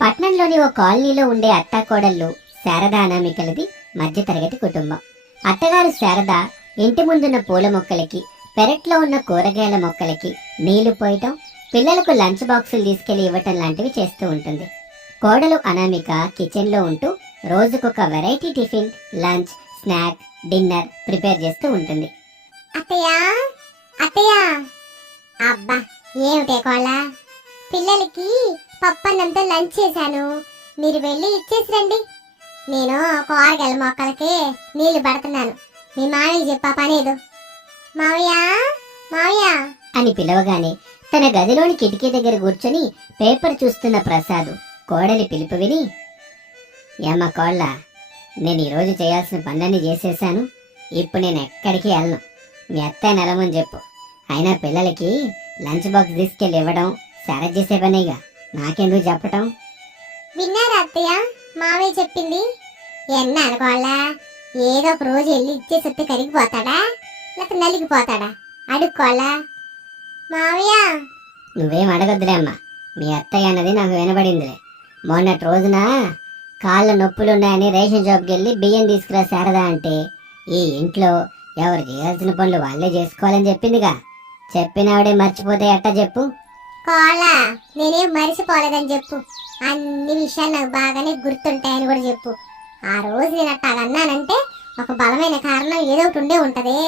పట్నంలోని ఓ కాలనీలో ఉండే అత్తాకోడళ్ళు శారద అనామికలది మధ్యతరగతి కుటుంబం. అత్తగారు శారద ఇంటి ముందున్న పూల మొక్కలకి, పెరట్లో ఉన్న కూరగాయల మొక్కలకి నీళ్లు పోయటం, పిల్లలకు లంచ్ బాక్సులు తీసుకెళ్లి ఇవ్వటం లాంటివి చేస్తూ ఉంటుంది. కోడలు అనామిక కిచెన్లో ఉంటూ రోజుకొక variety tiffin, lunch, snack, dinner prepare చేస్తూ ఉంటుంది. అత్తయ్యా అత్తయ్యా, అబ్బా ఏమిటే కోళ్ళ, పిల్లలకి పప్పన్నంతో లంచ్ చేశాను, మీరు వెళ్ళి ఇచ్చేసి రండి. నేను కూరగాయల మొక్కలకి నీళ్లు పడుతున్నాను, మీ మామయ్య చెప్పా పనేదు. మావయ్య మావయ్య అని పిలవగానే తన గదిలోని కిటికీ దగ్గర కూర్చొని పేపర్ చూస్తున్న ప్రసాద్ కోడలి పిలుపు విని, ఏమ్మ కోళ్ళ, నేను ఈరోజు చేయాల్సిన పనులన్నీ చేసేసాను, ఇప్పుడు నేను ఎక్కడికి వెళ్ళను, మీ అత్తయ్య నెలమని చెప్పు. అయినా పిల్లలకి లంచ్ బాక్స్ తీసుకెళ్ళి ఇవ్వడం సరజ్ చేసే పనేగా, నాకెందుకు చెప్పటం? విన్నారా అత్తయ్య, మావయ్య చెప్పింది. ఎన్న అనుకోవాల, ఏదో ఒక రోజు వెళ్ళి ఇచ్చేసొత్తే కరిగిపోతాడా లేక నలిగిపోతాడా అడుక్కోవాలా? మావయ్య నువ్వేం అడగొద్దులే అమ్మా, మీ అత్తయ్య అన్నది నాకు వినబడిందిలే. మొన్నటి రోజున కాళ్ళ నొప్పులున్నాయని రేషన్ షాప్కి వెళ్ళి బియ్యం తీసుకురా శారదా అంటే, ఈ ఇంట్లో ఎవరు చేయాల్సిన పనులు వాళ్ళే చేసుకోవాలని చెప్పిందిగా. చెప్పినావిడే మర్చిపోతే ఎట్టా చెప్పు? కోళ్ళ, నేనేం మరిచిపోలేదని చెప్పు, అన్ని విషయాలు నాకు బాగానే గుర్తుంటాయని కూడా చెప్పు. ఆ రోజు నేను అట్లా అన్నానంటే ఒక బలమైన కారణం ఏదో ఒకటి ఉండే ఉంటది,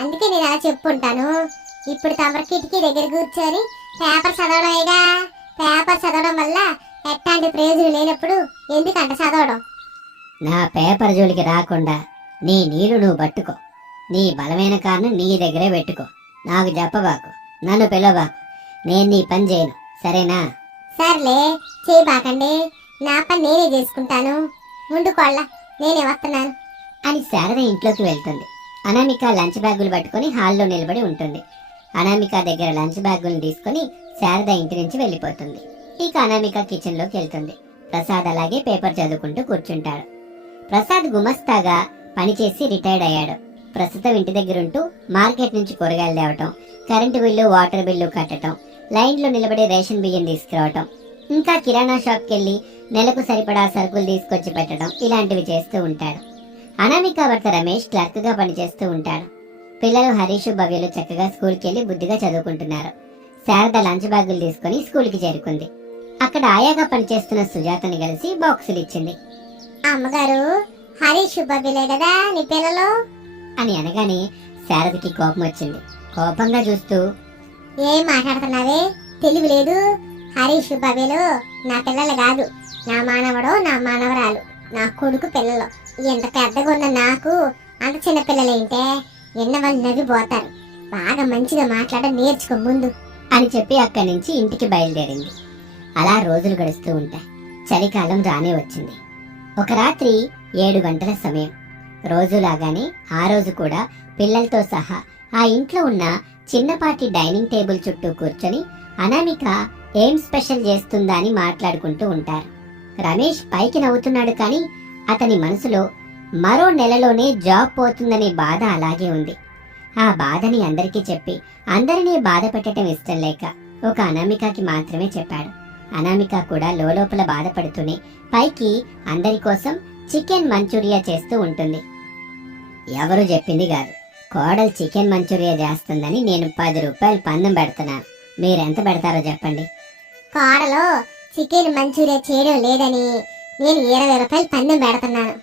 అందుకే నేను అలా చెప్పుంటాను. ఇప్పుడు తమరు కిటికీ దగ్గర కూర్చొని పేపర్ చదవడమేగా, పేపర్ చదవడం వల్ల ఎట్లాంటి ప్రయోజనం లేనప్పుడు ఎందుకంట చదవడం? నా పేపర్ జోలికి రాకుండా నీ నీరు నువ్వు పట్టుకో, నీ బలమైన కారణం నీ దగ్గరే పెట్టుకో, నాకు చెప్పబాకు, నన్ను పిలవబాకు, నేను నీ పని చేయను, సరేనా? సర్లే, చేయబాకండి, నా పని నేనే చేసుకుంటాను, ముందు కోళ్ళ నేనే వస్తున్నాను అని శారద ఇంట్లోకి వెళ్తుంది. అనామిక లంచ్ బ్యాగులు పట్టుకుని హాల్లో నిలబడి ఉంటుంది. అనామిక దగ్గర లంచ్ బ్యాగులను తీసుకుని శారద ఇంటి నుంచి వెళ్ళిపోతుంది. ఇక అనామిక కిచెన్ లోకి వెళ్తుంది. ప్రసాద్ అలాగే పేపర్ చదువుకుంటూ కూర్చుంటాడు. ప్రసాద్ గుమస్తాగా పనిచేసి రిటైర్డ్ అయ్యాడు. ప్రస్తుతం ఇంటి దగ్గరుంటూ మార్కెట్ నుంచి కూరగాయలు తేవటం, కరెంటు బిల్లు, వాటర్ బిల్లు కట్టడం, లైన్లో నిలబడి రేషన్ బియ్యం తీసుకురావటం, ఇంకా కిరాణా షాప్కి వెళ్ళి నెలకు సరిపడా సరుకులు తీసుకొచ్చి పెట్టడం, ఇలాంటివి చేస్తూ ఉంటాడు. అనామిక భర్త రమేష్ క్లర్క్ గా పనిచేస్తూ ఉంటాడు. పిల్లలు హరీష్, భవ్యలు చక్కగా స్కూల్కి వెళ్ళి బుద్ధిగా చదువుకుంటున్నారు. శారద లంచ్ బ్యాగులు తీసుకుని స్కూల్కి చేరుకుంది. అక్కడ ఆయాగా పనిచేస్తున్న సుజాతని కలిసి బాక్సులు ఇచ్చింది. అమ్మగారు, హరీష్ బాబీలే కదా నీ పిల్లలు అని అనగానే శారదకి కోపం వచ్చింది. కోపంగా చూస్తూ, ఏం మాట్లాడుతున్నావే, తెలివి లేదు? హరీష్ బాబీలు నా పిల్లలు కాదు, నా మానవుడు, నా మానవరాలు, నా కొడుకు పిల్లలు. ఎంత పెద్దగా ఉన్న నాకు అంత చిన్న పిల్లలేంటే, ఎన్న వాళ్ళు నవ్విపోతారు. బాగా మంచిగా మాట్లాడడం నేర్చుకో ముందు అని చెప్పి అక్కడి నుంచి ఇంటికి బయలుదేరింది. అలా రోజులు గడుస్తూ ఉంటాయి. చలికాలం రానే వచ్చింది. ఒక రాత్రి 7 గంటల సమయం. రోజులాగానే ఆ రోజు కూడా పిల్లలతో సహా ఆ ఇంట్లో ఉన్న చిన్నపాటి డైనింగ్ టేబుల్ చుట్టూ కూర్చొని అనామిక ఏం స్పెషల్ చేస్తుందా అని మాట్లాడుకుంటూ ఉంటారు. రమేష్ పైకి నవ్వుతున్నాడు, కానీ అతని మనసులో మరో నెలలోనే జాబ్ పోతుందనే బాధ అలాగే ఉంది. ఆ బాధని అందరికీ చెప్పి అందరినీ బాధ పెట్టడం ఇష్టం లేక ఒక అనామికకి మాత్రమే చెప్పాడు. అనామిక కూడా లోపల బాధపడుతూనే పైకి అందరి కోసం చికెన్ మంచూరియా చేస్తూ ఉంటుంది. ఎవరు చెప్పింది కాదు, కోడలు చికెన్ మంచూరియా చేస్తుందని నేను 10 రూపాయలు పందెం పెడుతున్నాను. మీరెంత పెడతారో చెప్పండి. కోడలో చికెన్ మంచూరియా చేయడం లేదని నేను 20 రూపాయలు పందెం పెడుతున్నాను.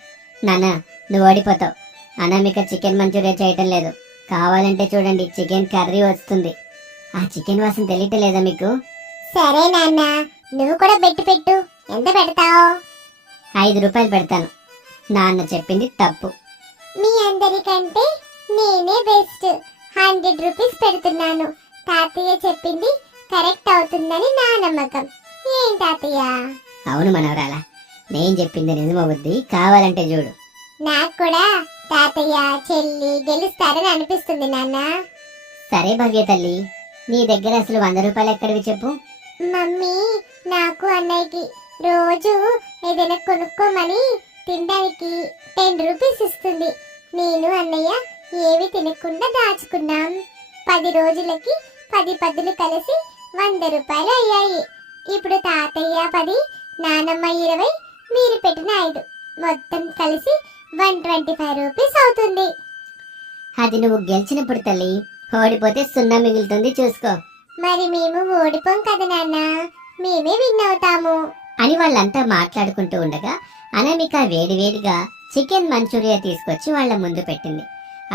నాన్న, నువ్వు ఓడిపోతావు. అనామిక చికెన్ మంచూరియా చేయటం లేదు. కావాలంటే చూడండి, చికెన్ కర్రీ వస్తుంది. ఆ చికెన్ వాసన తెలియటలేదా మీకు? సరే నాన్న, నువ్వు కూడా పెట్టు. ఎంత పెడతావు? 5 రూపాయలు పెడతాను. నాన్న చెప్పింది తప్పు. మీ అందరికంటే నేనే బెస్ట్. 100 రూపీస్ పెడుతున్నాను. తాతయ్య చెప్పింది కరెక్ట్ అవుతుందని నా నమ్మకం. ఏం తాతయ్య? అవును మనవరాలా, నేను చెప్పింది నిజమవుద్ది, కావాలంటే చూడు. నాకు కూడా తాతయ్య చెల్లి గెలుస్తారని అనిపిస్తుంది నాన్న. సరే భవ్య తల్లి, నీ దగ్గర అసలు 100 రూపాయలు ఎక్కడివి చెప్పు. మమ్మీ నాకు అన్నయ్యకి రోజు ఏదైనా కొనుక్కోమని తినడానికి 10 రూపీస్ ఇస్తుంది. నేను అన్నయ్య ఏవి తినకుండా దాచుకున్నాం. 10 రోజులకి 10 పద్దులు కలిసి 100 రూపాయలు అయ్యాయి. ఇప్పుడు తాతయ్య 10, నానమ్మ 20, మీరు పెట్టిన 5, మొత్తం కలిసి 125 రూపీస్ అవుతుంది. అది నువ్వు గెలిచినప్పుడు తల్లి, ఓడిపోతే సున్నా మిగులుతుంది చూసుకో మరి మేము ఓడిపోం కదా నాన్న, మేమే విన్ అవుతాము. అని వాళ్ళంతా మాట్లాడుకుంటూ ఉండగా అనామిక వేడివేడిగా చికెన్ మంచూరియా తీసుకొచ్చి వాళ్ళ ముందు పెట్టింది.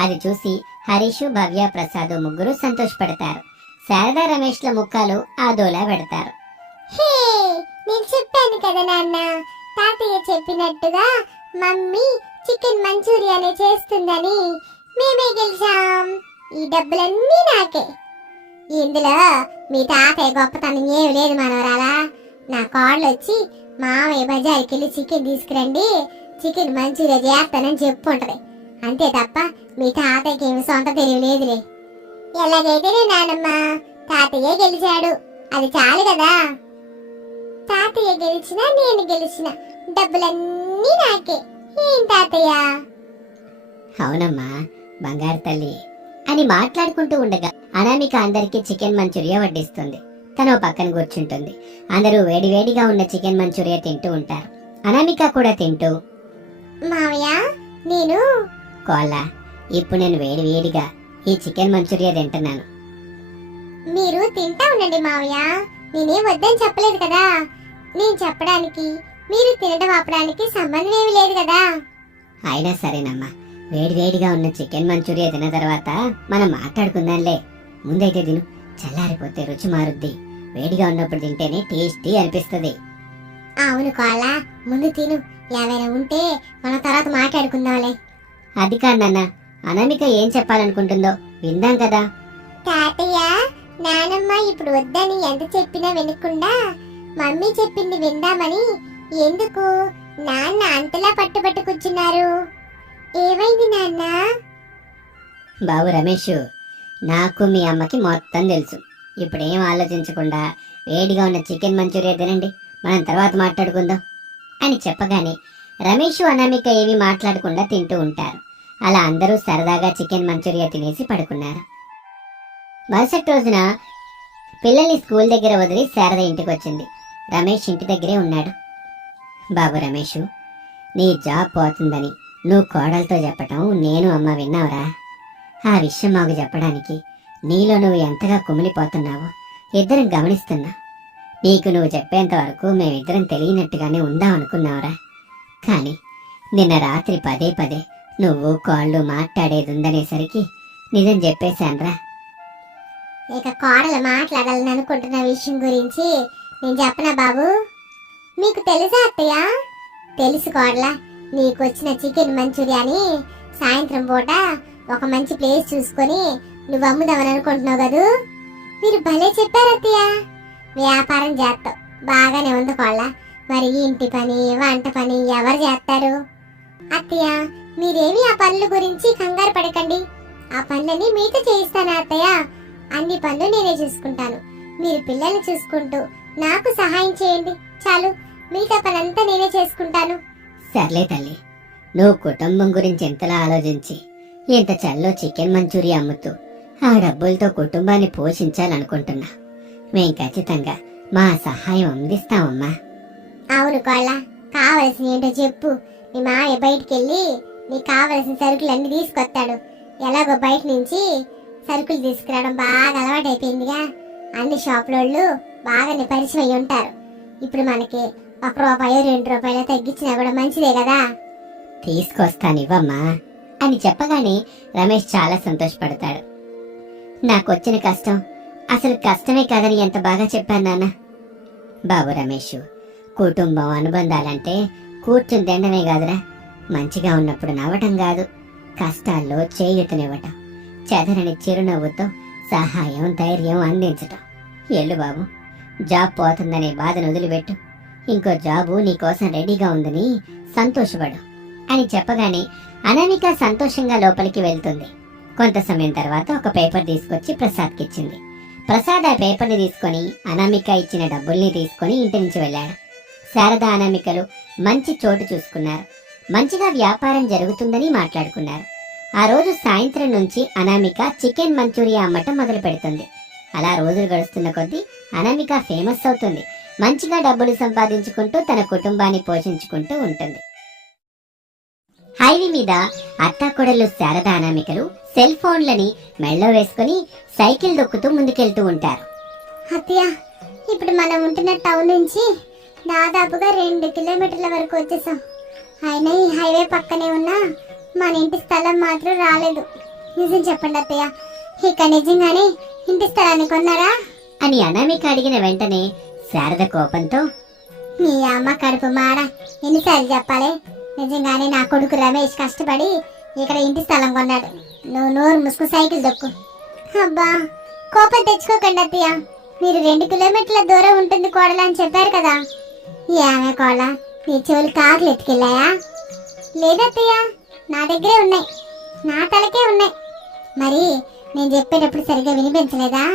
అది చూసి హరీషు, భవ్య, ప్రసాద్ ముగ్గురు సంతోషపడతారు. శారదా, రమేష్ల ముఖాలు ఆదోలా పెడతారు. హే, నేను చెప్పాను కదా నాన్న, తాతయ్య చెప్పినట్టుగా మమ్మీ చికెన్ మంచూరియానే చేస్తుందని. మేమే గెలిచాం. ఈ డబ్బులన్నీ నాకే. ఇందులో మీ తాతయ్య గొప్పతనం ఏమి లేదు మనవరాలా. నా కాళ్ళు వచ్చి మామయ్య బజార్కి వెళ్ళి చికెన్ తీసుకురండి, చికెన్ మంచూరియా చేస్తానని చెప్పుంటది. అంతే తప్ప మీ తాతయ్యకి ఏమి సొంత తెలివి లేదులే. ఎలాగైతేనే నానమ్మ, తాతయ్య గెలిచాడు, అది చాలు కదా. తాతయ్య గెలిచినా నేను గెలిచిన డబ్బులన్నీ నాకే. ఏం తాతయ్య? అవునమ్మా బంగారు తల్లి అని మాట్లాడుకుంటూ ఉండగా అనామిక అందరికీ చికెన్ మంచూరియా వడ్డిస్తుంది. తను పక్కన కూర్చుంటుంది. అందరూ వేడివేడిగా ఉన్న చికెన్ మంచూరియా తింటూ ఉంటారు. అనామిక కూడా తింటూ, మావయ్య నేను కోళ్ళ ఇప్పుడు నేను వేడివేడిగా ఈ చికెన్ మంచూరియా తింటున్నాను. మీరు తింటా ఉండండి మావయ్య, నేనేం వద్దని చెప్పలేదు కదా. నేను చెప్పడానికి మీరు తినడం ఆపడానికి సంబంధం ఏమి లేదు కదా. అయినా సరేనమ్మా, వేడివేడిగా ఉన్న చికెన్ మంచూరియా తిన్న తర్వాత మనం మాట్లాడుకుందాంలే. ముందైతే తిను, చల్లారిపోతే రుచి మారుద్ది. వేడిగా ఉన్నప్పుడు తింటేనే టేస్టీ అనిపిస్తుంది. అవును కోళ్ళ, ముందు తిను, ఏమైనా ఉంటే మన తర్వాత మాట్లాడుకుందాంలే. అది కాదు నాన్న, అనామిక ఏం చెప్పాలనుకుంటుందో విందాం కదా. తాతయ్య, నానమ్మ ఇప్పుడు వద్దని ఎంత చెప్పినా వినకుండా మమ్మీ చెప్పింది విందామని ఎందుకు నాన్న అంతలా పట్టుబట్టు కూర్చున్నారు? ఏమైంది నాన్న? బాబు రమేష్, నాకు మీ అమ్మకి మొత్తం తెలుసు. ఇప్పుడేం ఆలోచించకుండా వేడిగా ఉన్న చికెన్ మంచూరియా తినండి, మనం తర్వాత మాట్లాడుకుందాం అని చెప్పగానే రమేష్, అనామిక ఏమీ మాట్లాడకుండా తింటూ ఉంటారు. అలా అందరూ సరదాగా చికెన్ మంచూరియా తినేసి పడుకున్నారు. మరుసటి రోజున పిల్లల్ని స్కూల్ దగ్గర వదిలి శారద ఇంటికి వచ్చింది. రమేష్ ఇంటి దగ్గరే ఉన్నాడు. బాబు రమేష్, నీ జాబ్ పోతుందని నువ్వు కోడలతో చెప్పటం నేను అమ్మ విన్నావురా. ఆ విషయం మాకు చెప్పడానికి నీలో నువ్వు ఎంతగా కుమిలిపోతున్నావో ఇద్దరం గమనిస్తున్నా. నీకు నువ్వు చెప్పేంత వరకు మేమిద్దరం తెలియనట్టుగానే ఉందాం అనుకున్నావురా. కానీ నిన్న రాత్రి పదే పదే నువ్వు కాళ్ళు మాట్లాడేది ఉందనేసరికి నిజం చెప్పేశాన్రా. ఇక కోడలు మాట్లాడాలని అనుకుంటున్న విషయం గురించి నేను చెప్పనా బాబు? మీకు తెలుసా అత్తయ్య? తెలుసు కోడల, నీకొచ్చిన చికెన్ మంచూరియాని సాయంత్రం పూట ఒక మంచి ప్లేస్ చూసుకొని నువ్వు అమ్ముదామని అనుకుంటున్నావు కదూ. మీరు భలే చెప్పారు అత్తయ్య. వ్యాపారం చేస్తావు, బాగానే ఉంది కోళ్ళ. మరి ఇంటి పని, వంట పని ఎవరు చేస్తారు? అత్తయ్య, మీరేమి ఆ పనుల గురించి కంగారు పడకండి. ఆ పనులన్నీ మీతో చేయిస్తాను అత్తయ్య. అన్ని పనులు నేనే చూసుకుంటాను. మీరు పిల్లల్ని చూసుకుంటూ నాకు సహాయం చేయండి చాలు. మిగతా పనంతా నేనే చేసుకుంటాను. సర్లే తల్లి, నువ్వు కుటుంబం గురించి ఎంతలా ఆలోచించి ఇంత చల్లో చికెన్ మంచూరియా అమ్ముతూ ఆ డబ్బులతో కుటుంబాన్ని పోషించాలనుకుంటున్నా. మేం ఖచ్చితంగా మా సహాయం అందిస్తామమ్మా. అవును కోళ్ళ, కావలసిన ఏంటో చెప్పు. మీ మామయ్య బయటికి వెళ్ళి నీకు కావలసిన సరుకులన్నీ తీసుకొస్తాడు. ఎలాగో బయట నుంచి సరుకులు తీసుకురావడం బాగా అలవాటైపోయిందిగా. అన్ని షాపులోళ్ళు బాగానే పరిచయం అయి ఉంటారు. ఇప్పుడు మనకి ₹1, ₹2 తగ్గించినా కూడా మంచిదే కదా. తీసుకొస్తానివ్వమ్మా అని చెప్పగానే రమేష్ చాలా సంతోషపడతాడు. నాకొచ్చిన కష్టం అసలు కష్టమే కాదని ఎంత బాగా చెప్పాను నాన్న. బాబు రమేష్, కుటుంబం, అనుబంధాలంటే కూర్చుని తినడమే కాదురా. మంచిగా ఉన్నప్పుడు నవ్వటం కాదు, కష్టాల్లో చేయూతనివ్వటం, చెదరని చిరునవ్వుతో సహాయం, ధైర్యం అందించటం. ఎల్లు బాబు, జాబ్ పోతుందనే బాధను వదిలిపెట్టు. ఇంకో జాబు నీకోసం రెడీగా ఉందని సంతోషపడు అని చెప్పగానే అనామిక సంతోషంగా లోపలికి వెళ్తుంది. కొంత సమయం తర్వాత ఒక పేపర్ తీసుకొచ్చి ప్రసాద్కిచ్చింది. ప్రసాద్ ఆ పేపర్ని తీసుకొని అనామిక ఇచ్చిన డబ్బుల్ని తీసుకొని ఇంటి నుంచి వెళ్ళాడు. శారద, అనామికలు మంచి చోటు చూసుకున్నారు. మంచిగా వ్యాపారం జరుగుతుందని మాట్లాడుకున్నారు. ఆ రోజు సాయంత్రం నుంచి అనామిక చికెన్ మంచూరియా అమ్మటం మొదలు పెడుతుంది. అలా రోజులు గడుస్తున్న కొద్దీ అనామిక ఫేమస్ అవుతుంది. మంచిగా డబ్బులు సంపాదించుకుంటూ తన కుటుంబాన్ని పోషించుకుంటూ ఉంటుంది. హైవే మీద అత్తాకొడలు శారద అనామికలు సెల్ ఫోన్లని మెళ్ళో వేసుకుని సైకిల్ దొక్కుతూ ముందుకెళ్తూ ఉంటారు. అత్తయ్య, ఇప్పుడు మనం ఉంటున్న టౌన్ నుంచి దాదాపుగా 2 కిలోమీటర్ల వరకు వచ్చేసాం. అయినా ఈ హైవే పక్కనే ఉన్న మన ఇంటి స్థలం మాత్రం రాలేదు. నిజం చెప్పండి అత్తయ్య, ఇక నిజంగానే ఇంటి స్థలాన్ని కొన్నారా అని అనామిక అడిగిన వెంటనే శారద కోపంతో, మీ అమ్మ కడుపు మాడ, ఎన్నిసార్లు చెప్పాలి? నిజంగానే నా కొడుకు రమేష్ కష్టపడి ఇక్కడ ఇంటి స్థలం కొన్నాడు. నువ్వు నోరు ముసుగు సైకిల్ దొక్కు. అబ్బా, కోపం తెచ్చుకోకండి అత్తయ్య. మీరు 2 కిలోమీటర్ల దూరం ఉంటుంది కోడలా అని చెప్పారు కదా. ఏమే కోడలా, నీ చెవులు కాకులు ఎత్తుకెళ్ళాయా? లేదత్తయ్య, నా దగ్గరే ఉన్నాయి, నా తలకే ఉన్నాయి. మరి నేను చెప్పేటప్పుడు సరిగ్గా వినిపించలేదా?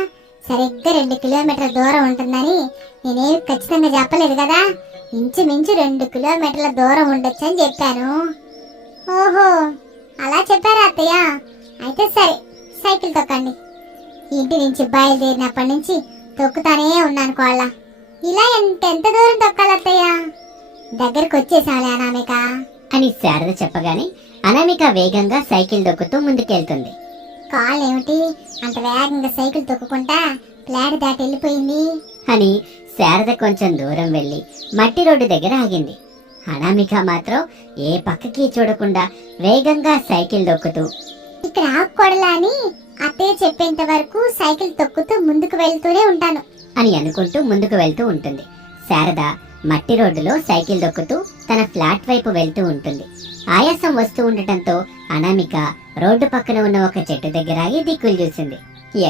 సరిగ్గా 2 కిలోమీటర్ల దూరం ఉంటుందని నేనేమి ఖచ్చితంగా చెప్పలేదు కదా. ఇంచుమించు 2 కిలోమీటర్ల దూరం ఉండొచ్చు అని చెప్పాను. ఓహో, అలా చెప్పారా అత్తయ్య? అయితే సరే, సైకిల్ తొక్కండి. ఇంటి నుంచి బయలుదేరినప్పటి నుంచి తొక్కుతానే ఉన్నాను కోళ్ళ. ఇలా ఎంత దూరం తొక్కాలి అత్తయ్య? దగ్గరకు వచ్చేసాలే అనామిక అని శారద చెప్పగానే అనామిక వేగంగా సైకిల్ దొక్కుతూ ముందుకెళ్తుంది. కాళ్ళు ఏమిటి అంత వేగంగా సైకిల్ తొక్కుకుంటా ప్లాట్ దాటి వెళ్ళిపోయింది అని శారద కొంచెం దూరం వెళ్లి మట్టి రోడ్డు దగ్గర ఆగింది. అనామిక మాత్రం ఏ పక్కకి చూడకుండా వేగంగా సైకిల్ దొక్కుతూ, ఇక్కడ ఆపుకోడలా అని అత్తయ్య చెప్పేంత వరకు సైకిల్ తొక్కుతూ ముందుకు వెళ్తూనే ఉంటాను అని అనుకుంటూ ముందుకు వెళ్తూ ఉంటుంది. శారద మట్టి రోడ్డులో సైకిల్ దొక్కుతూ తన ఫ్లాట్ వైపు వెళ్తూ ఉంటుంది. ఆయాసం వస్తూ ఉండటంతో అనామిక రోడ్డు పక్కన ఉన్న ఒక చెట్టు దగ్గర ఆగి దిక్కులు చూసింది.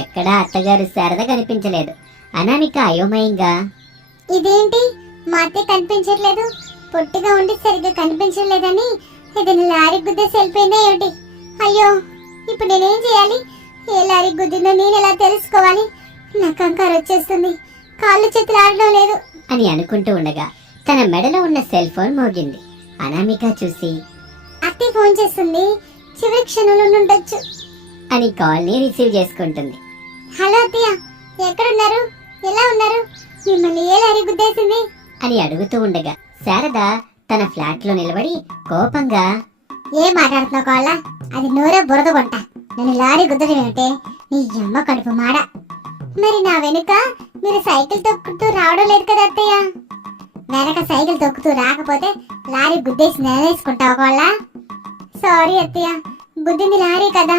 ఎక్కడా అత్తగారు శారద కనిపించలేదు. అనామిక అయోమయంగా, ఇదేంటి మా అత్తయ్య కనిపించట్లేదు? పొట్టిగా ఉండి సరిగ్గా కనిపించలేదని ఏదైనా లారీ గుద్దేసి వెళ్ళిపోయిందా ఏమిటి? అయ్యో, ఇప్పుడు నేనేం చేయాలి? ఏ లారీ గుద్దిందో నేను ఎలా తెలుసుకోవాలి? నా కంగారు వచ్చేస్తుంది, కాళ్ళు చేతులు ఆడడం లేదు అని అనుకుంటూ ఉండగా తన మెడలో ఉన్న సెల్ ఫోన్ మోగింది. అనామిక చూసి, అత్తయ్య ఫోన్ చేస్తుంది, చివరి క్షణంలో ఉండొచ్చు అని కాల్ ని రిసీవ్ చేసుకుంటుంది. హలో అత్తయ్య, ఎక్కడున్నారు? ఎలా ఉన్నారు? మిమ్మల్ని ఏ లారీ గుద్దేసింది అని అడుగుతూ ఉండగా శారద తన ఫ్లాట్ లో నిలబడి కోపంగా, ఏం మాట్లాడుతున్నావు కోళ్ళ? అది నోరే బురద కొంట. నన్ను లారీ గుద్దడం ఏమిటే? నీ అమ్మ కడుపు మాడ. మరి నా వెనుక మీరు సైకిల్ తొక్కుతూ రావడం లేదు కదా అత్తయ్య? వెనక సైకిల్ తొక్కుతూ రాకపోతే లారీ గుద్దేసి నేనేసుకుంటావు కోళ్ళ? సారీ అత్తయ్య, గుద్దింది లారీ కదా,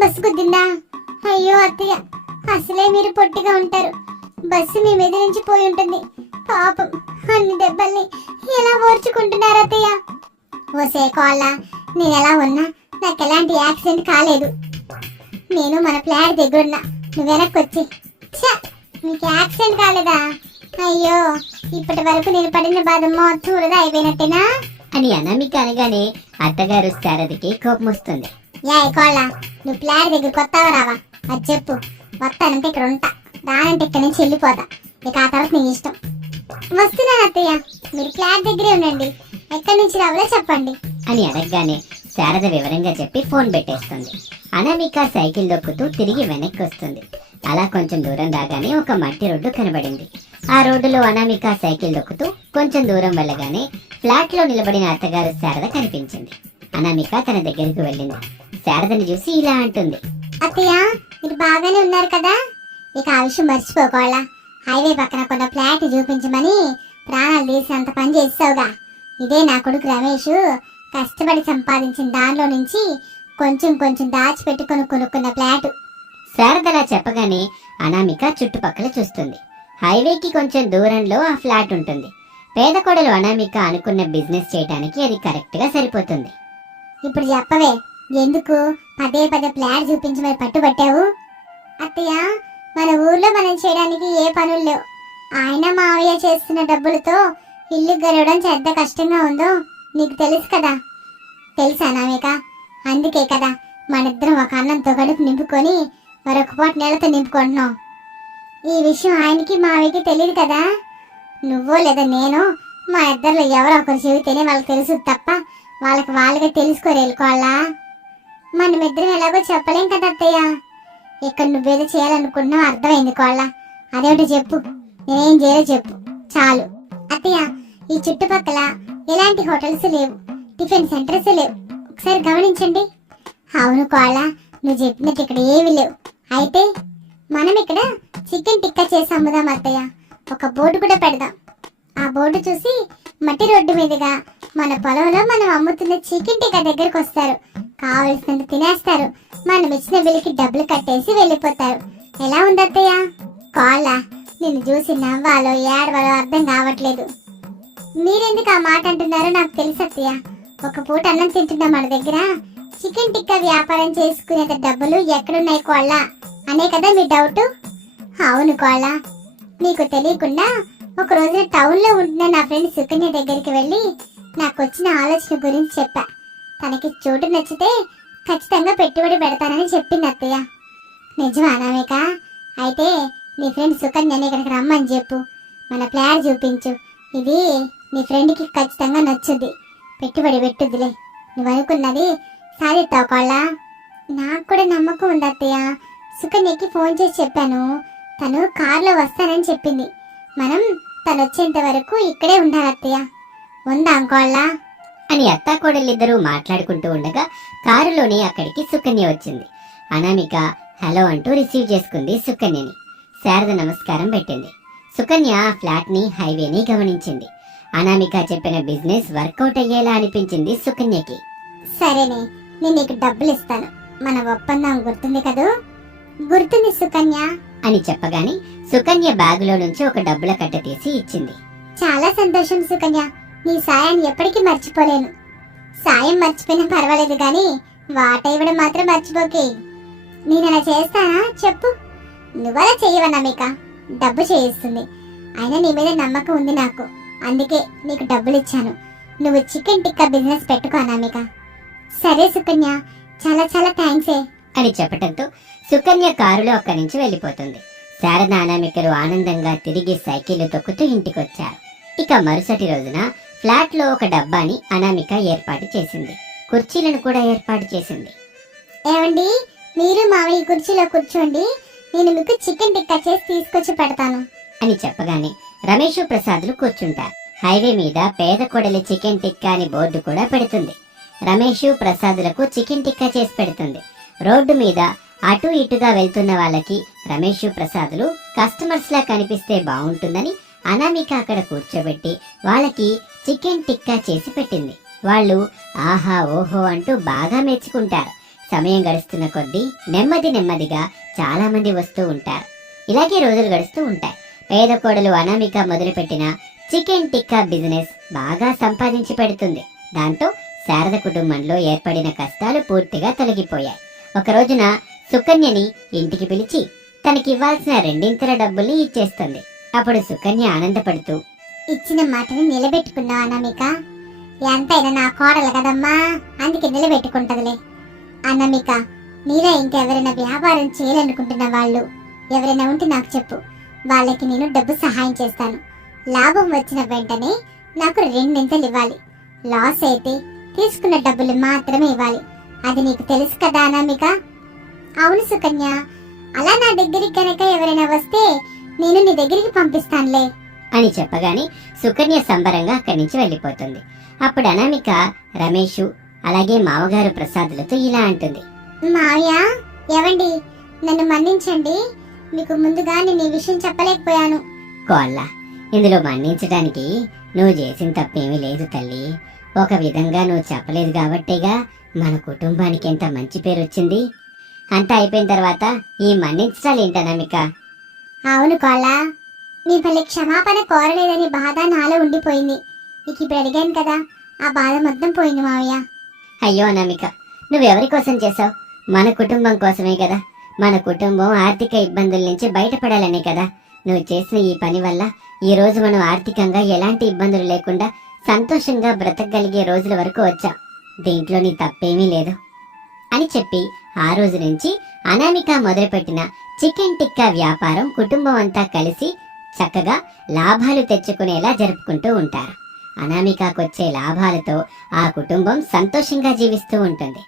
బస్సు గుద్దిందా? అయ్యో అత్తయ్య, అసలే మీరు పొట్టిగా ఉంటారు, బస్సు మీ మీద నుంచి పోయి ఉంటుంది. పాపం, అన్ని దెబ్బల్ని ఎలా ఓర్చుకుంటున్నారు అత్తయ్య? ఓసే కోళ్ళ, నేను ఎలా ఉన్నా నాకు ఎలాంటి యాక్సిడెంట్ కాలేదు. నేను మన ఫ్లాట్ దగ్గరున్నా, నువ్వు వెనక్కి వచ్చి. నీకు యాక్సిడెంట్ కాలేదా? అయ్యో, ఇప్పటి వరకు నేను పడిన బాధ మొత్తం వృధా అయిపోయినట్టేనా అని అనామిక అనగానే అత్తగారు శారదకి కోపం వస్తుంది. యా కోళ్ళ, నువ్వు ఫ్లాట్ దగ్గర కొత్తగా రావా? అది చెప్పు. వస్తానంటే ఇక్కడ ఉంటా, రానంటే ఇక్కడ నుంచి వెళ్ళిపోతా. ఇక ఆ తర్వాత నీ ఇష్టం. వస్తున్నాను అత్తయ్య, మీరు ఫ్లాట్ దగ్గరే ఉండండి, ఎక్కడి నుంచి రావాలో చెప్పండి అని అడగగానే శారద వివరంగా చెప్పి ఫోన్ పెట్టేస్తుంది. అనామిక సైకిల్ దొక్కుతూ తిరిగి వెనక్కి వస్తుంది. అలా కొంచెం దూరం రాగానే ఒక మట్టి రోడ్డు కనబడింది. ఆ రోడ్డులో అనామిక సైకిల్ దొక్కుతూ కొంచెం దూరం వెళ్ళగానే ఫ్లాట్ లో నిలబడిన అత్తగారు శారద కనిపించింది. అనామిక తన దగ్గరికి వెళ్ళింది. శారదని చూసి ఇలా అంటుంది, అత్తయ్య, మీరు బాగానే ఉన్నారు కదా? ఇక ఆ విషయం మర్చిపోకోవాలా. హైవే పక్కన కొన్న ఫ్లాట్ చూపించమని ప్రాణాలు తీసినంత పని చేస్తావుగా. ఇదే నా కొడుకు రమేష్ కష్టపడి సంపాదించిన దానిలో నుంచి కొంచెం కొంచెం దాచిపెట్టుకొని కొనుక్కున్న ఫ్లాట్. శారదలా చెప్పగానే అనామిక చుట్టుపక్కల చూస్తుంది. హైవేకి కొంచెం దూరంలో ఆ ఫ్లాట్ ఉంటుంది. పేద కోడలు అనామిక అనుకున్న బిజినెస్ చేయడానికి అది కరెక్ట్ గా సరిపోతుంది. ఇప్పుడు చెప్పవే, ఎందుకు పదే పదే ఫ్లాట్ చూపించమని పట్టుబట్టావు? అత్తయ్య, మన ఊర్లో మనం చేయడానికి ఏ పనులు లేవు. ఆయన మావయ్య చేస్తున్న డబ్బులతో ఇల్లు గడవడం ఎంత కష్టంగా ఉందో నీకు తెలుసు కదా. తెలుసా నామిక? అందుకే కదా మనిద్దరం ఒక అన్నంతో గడుపు నింపుకొని మరొక పూట నీళ్ళతో నింపుకుంటున్నాం. ఈ విషయం ఆయనకి మావయ్యకి తెలియదు కదా. నువ్వో లేదా నేను, మా ఇద్దరిలో ఎవరో ఒకరు చెబితేనే వాళ్ళకి తెలుసు తప్ప వాళ్ళకి వాళ్ళుగా తెలుసుకోరేళ్ళుకోవాలా. మనమిద్దరం ఎలాగో చెప్పలేం కదా అత్తయ్య. ఇక్కడ నువ్వేదో చేయాలనుకుంటున్నావు అర్థమైంది కోళ్ళ. అదేమిటో చెప్పు, నేనేం చేయాలో చెప్పు. చాలు. అత్తయ్య, ఈ చుట్టుపక్కల ఎలాంటి హోటల్స్ లేవు, టిఫిన్ సెంటర్స్ లేవు. ఒకసారి గమనించండి. అవును కోళ్ళ, నువ్వు చెప్పినట్టు ఇక్కడ ఏవి లేవు. అయితే మనం ఇక్కడ చికెన్ టిక్కా చేసి అమ్ముదాం అత్తయ్య. ఒక బోర్డు కూడా పెడదాం. ఆ బోర్డు చూసి మట్టి రోడ్డు మీదుగా మన పొలంలో మనం అమ్ముతున్న చికెన్ టిక్కా దగ్గరకు వస్తారు, కావలసినంత తినేస్తారు, మనం ఇచ్చిన బిల్లుకి డబ్బులు కట్టేసి వెళ్ళిపోతారు. ఎలా ఉంది అత్తయ్య? కోళ్ళ, నిన్ను చూసి నవ్వాలో ఏడవాలో అర్థం కావట్లేదు. మీరెందుకు ఆ మాట అంటున్నారో నాకు తెలుసు అత్తయ్య. ఒక పూట అన్నం తింటున్నా మన దగ్గర చికెన్ టిక్కా వ్యాపారం చేసుకునేంత డబ్బులు ఎక్కడున్నాయి కోళ్ళ అనే కదా మీ డౌట్? అవును కోళ్ళ, నీకు తెలియకుండా ఒక రోజున టౌన్ లో ఉంటున్న నా ఫ్రెండ్ సుకన్య దగ్గరికి వెళ్ళి నాకు వచ్చిన ఆలోచన గురించి చెప్పా. తనకి చోటు నచ్చితే ఖచ్చితంగా పెట్టుబడి పెడతానని చెప్పింది అత్తయ్య. నిజమా అనామిక? అయితే నీ ఫ్రెండ్ సుకన్యని ఇక్కడికి రమ్మని చెప్పు, మన ప్లాన్ చూపించు. ఇది నీ ఫ్రెండ్కి ఖచ్చితంగా నచ్చుద్ది, పెట్టుబడి పెట్టుద్దిలే. నువ్వు అనుకున్నది సాధిస్తావు కోళ్ళ. నాకు కూడా నమ్మకం ఉంది అత్తయ్య. సుకన్యకి ఫోన్ చేసి చెప్పాను, తను కారులో వస్తానని చెప్పింది. మనం తను వచ్చేంత వరకు ఇక్కడే ఉండాలి అత్తయ్య. ఉందా కోళ్ళ? అని అత్తాకోడలిద్దరూ మాట్లాడుకుంటూ ఉండగా కారులోనే అక్కడికి సుకన్య వచ్చింది. అనామిక హలో అంటూ రిసీవ్ చేసుకుంది సుకన్యని. శారద నమస్కారం పెట్టింది. సుకన్య ఫ్లాట్ ని హైవేని గమనించింది. అనామిక చెప్పిన బిజినెస్ వర్కౌట్ అయ్యేలా అనిపించింది సుకన్యకి. సరేనే, నేను నీకు డబ్బులు ఇస్తాను. మన ఒప్పందం గుర్తుంది కదూ? గుర్తుంది సుకన్య అని చెప్పగానే సుకన్య బ్యాగులో నుంచి ఒక డబ్బుల కట్ట తీసి ఇచ్చింది. చాలా సంతోషం సుకన్య, నీ సాయాన్ని ఎప్పటికీ మర్చిపోలేను. సాయం మర్చిపోయినా పర్వాలేదు గాని వాట ఇవ్వడం మాత్రం మర్చిపోకే. నేను అలా చేస్తానా చెప్పు? నువ్వలా చెయ్యవన్నామిక, డబ్బు చేయిస్తుంది. అయినా నీ మీద నమ్మకం ఉంది నాకు, అందుకే నీకు డబ్బులు ఇచ్చాను. నువ్వు చికెన్ టిక్కా బిజినెస్ పెట్టుకో అనామిక. సరే సుకన్య, చాలా చాలా థ్యాంక్సే అని చెప్పటంతో సుకన్య కారులో అక్కడి నుంచి వెళ్ళిపోతుంది. శారద అనామికలు ఆనందంగా తిరిగి సైకిళ్లు తొక్కుతూ ఇంటికొచ్చారు. ఇక మరుసటి రోజున ఫ్లాట్ లో ఒక డబ్బాని అనామిక ఏర్పాటు చేసింది. కుర్చీలను కూడా ఏర్పాటు చేసింది. ఏమండి, మీరు మావయ్య కుర్చీలో కూర్చోండి, నేను మీకు చికెన్ టిక్కా చేసి తీసుకొచ్చి పెడతాను అని చెప్పగానే రమేష్ ప్రసాద్లు కూర్చుంటారు. హైవే మీద పేద కొడలి చికెన్ టిక్కా అని బోర్డు కూడా పెడుతుంది. రమేష్ ప్రసాదులకు చికెన్ టిక్కా చేసి పెడుతుంది. రోడ్డు మీద అటు ఇటుగా వెళ్తున్న వాళ్ళకి రమేష్ ప్రసాదులు కస్టమర్స్ లా కనిపిస్తే బాగుంటుందని అనామిక అక్కడ కూర్చోబెట్టి వాళ్ళకి చికెన్ టిక్కా చేసి పెట్టింది. వాళ్ళు ఆహా ఓహో అంటూ బాగా మెచ్చుకుంటారు. సమయం గడుస్తున్న కొద్దీ నెమ్మదిగా చాలా మంది వస్తూ ఉంటారు. ఇలాగే రోజులు గడుస్తూ ఉంటాయి. పేద కోడలు అనామిక మొదలుపెట్టిన చికెన్ టిక్కా బిజినెస్ బాగా సంపాదించి పెడుతుంది. దాంతో శారద కుటుంబంలో ఏర్పడిన కష్టాలు పూర్తిగా తొలగిపోయాయి. ఒక రోజున సుకన్యని ఇంటికి పిలిచి తనకివ్వాల్సిన రెండింతల డబ్బుల్ని ఇచ్చేస్తుంది. అప్పుడు సుకన్య ఆనందపడుతూ, ఇచ్చిన మాటని నిలబెట్టుకున్నావు అనామిక. ఎంతైనా నా కోడలు కదమ్మా, అందుకే నిలబెట్టుకుంటదిలే. అనామిక, మీరా ఇంకెవరైనా వ్యాపారం చేయాలనుకుంటున్న వాళ్ళు ఎవరైనా ఉంటే నాకు చెప్పు, వాళ్ళకి నేను డబ్బు సహాయం చేస్తాను. లాభం వచ్చిన వెంటనే నాకు రెండింతలు ఇవ్వాలి. లాస్ అయితే తీసుకున్న డబ్బులు మాత్రమే ఇవ్వాలి. అది నీకు తెలుసు కదా అనామిక? అవును సుకన్య, అలా నా దగ్గరికి గనక ఎవరైనా వస్తే నేను నీ దగ్గరికి పంపిస్తానులే అని చెప్పగానే సుకన్య సంబరంగా అక్కడి నుంచి వెళ్ళిపోతుంది. అప్పుడు అనామిక రమేష్ అలాగే మామగారు ప్రసాదులతో ఇలా అంటుంది. మావయ్య, ఏవండి, నన్ను మన్నించండి. మీకు ముందుగా నేను ఈ విషయం చెప్పలేకపోయాను. కోళ్ళ, ఇందులో మన్నించడానికి నువ్వు చేసిన తప్పేమీ లేదు తల్లి. ఒక విధంగా నువ్వు చెప్పలేదు కాబట్టేగా మన కుటుంబానికి ఎంత మంచి పేరు వచ్చింది. అంతా అయిపోయిన తర్వాత ఈ మన్నించాలి ఏంటనామిక? అవును కోళ్ళ, మీ పల్లె క్షమాపణ కోరలేదని బాధ నాలో ఉండిపోయింది. నీకు ఇప్పుడు అడిగాను కదా, ఆ బాధ మొత్తం పోయింది మావయ్య. అయ్యో అనామిక, నువ్వెవరి కోసం చేసావు? మన కుటుంబం కోసమే కదా. మన కుటుంబం ఆర్థిక ఇబ్బందుల నుంచి బయటపడాలనే కదా నువ్వు చేసిన ఈ పని వల్ల ఈ రోజు మనం ఆర్థికంగా ఎలాంటి ఇబ్బందులు లేకుండా సంతోషంగా బ్రతకగలిగే రోజుల వరకు వచ్చాం. దీంట్లో నీ తప్పేమీ లేదు అని చెప్పి ఆ రోజు నుంచి అనామిక మొదలుపెట్టిన చికెన్ టిక్కా వ్యాపారం కుటుంబం అంతా కలిసి చక్కగా లాభాలు తెచ్చుకునేలా జరుపుకుంటూ ఉంటారు. అనామికకొచ్చే లాభాలతో ఆ కుటుంబం సంతోషంగా జీవిస్తూ ఉంటుంది.